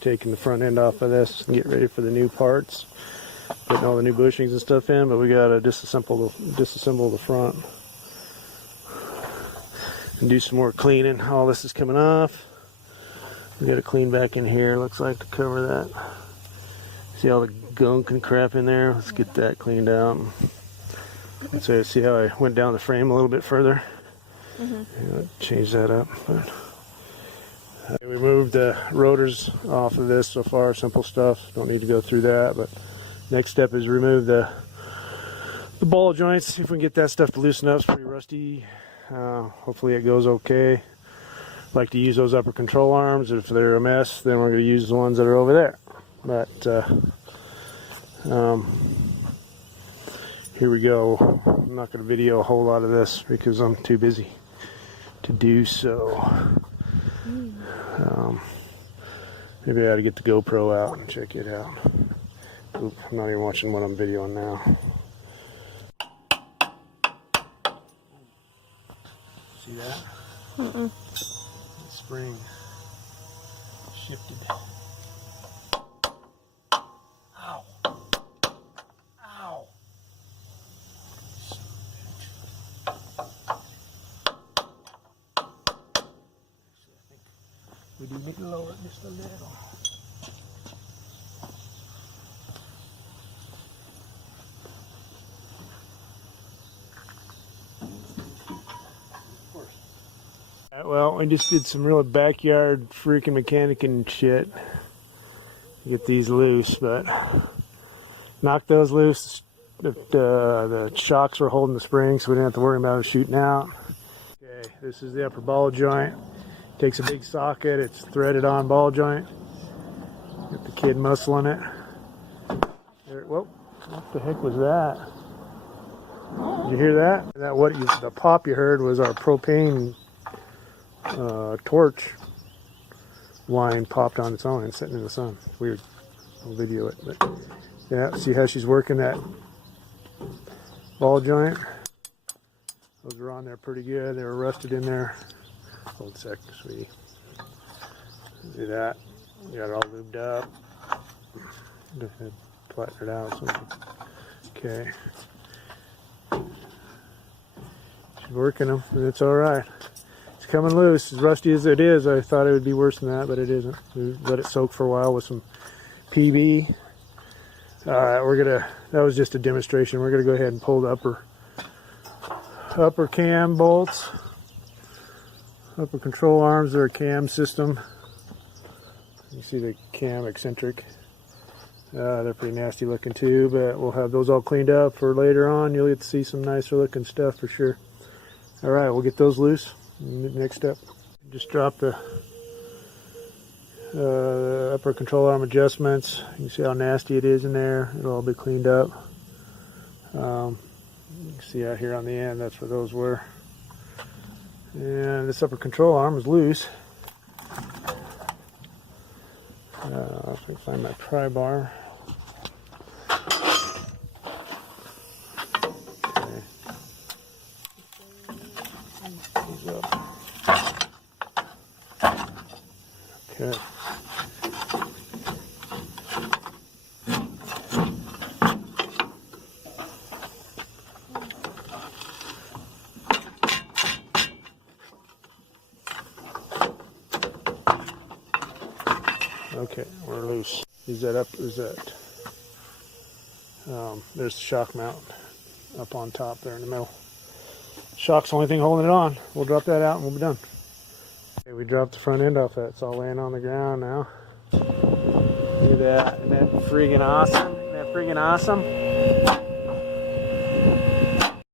taking the front end off of this and get ready for the new parts. Putting all the new bushings and stuff in, but we gotta disassemble the front and do some more cleaning. All this is coming off. We gotta clean back in here, looks like, to cover that. See all the gunk and crap in there? Let's get that cleaned out. And so see how I went down the frame a little bit further? Change that up. But I removed the rotors off of this so far, simple stuff. Don't need to go through that, but next step is remove the ball joints, see if we can get that stuff to loosen up. It's pretty rusty. Hopefully it goes okay. Like to use those upper control arms. If they're a mess, then we're going to use the ones that are over there. But here we go. I'm not going to video a whole lot of this because I'm too busy to do so. Maybe I ought to get the GoPro out and check it out. Oop, I'm not even watching what I'm videoing now. See that? The spring shifted. Ow! Ow! We do need to lower it just a little. Well, we just did some real backyard freaking mechanicing shit to get these loose, but knocked those loose. The shocks were holding the spring, so we didn't have to worry about them shooting out. Okay, this is the upper ball joint. Takes a big socket, it's threaded on ball joint. Get the kid muscling it. There, whoa, what the heck was that? Did you hear that? The pop you heard was our propane torch line popped on its own and sitting in the sun. It's weird. I'll video it, but yeah, see how she's working that ball joint? Those were on there pretty good. They were rusted in there. Hold a sec, sweetie. Do that. Got it all lubed up. Flatten it out or something. Okay. She's working them, and it's all right. It's coming loose. As rusty as it is, I thought it would be worse than that, but it isn't. We let it soak for a while with some PB. That was just a demonstration. We're gonna go ahead and pull the upper cam bolts. Upper control arms are a cam system. You see the cam eccentric. They're pretty nasty looking too, but we'll have those all cleaned up for later on. You'll get to see some nicer looking stuff for sure. All right, we'll get those loose. Next step, just drop the upper control arm adjustments. You can see how nasty it is in there. It'll all be cleaned up. You can see out here on the end, that's where those were. And this upper control arm is loose. If I can find my pry bar. Okay. Goes up. Okay. Okay, we're loose. Is that up? Is that? There's the shock mount up on top there in the middle. Shock's the only thing holding it on. We'll drop that out and we'll be done. Okay, we dropped the front end off that. It's all laying on the ground now. Look at that. Isn't that friggin' awesome? Isn't that friggin' awesome?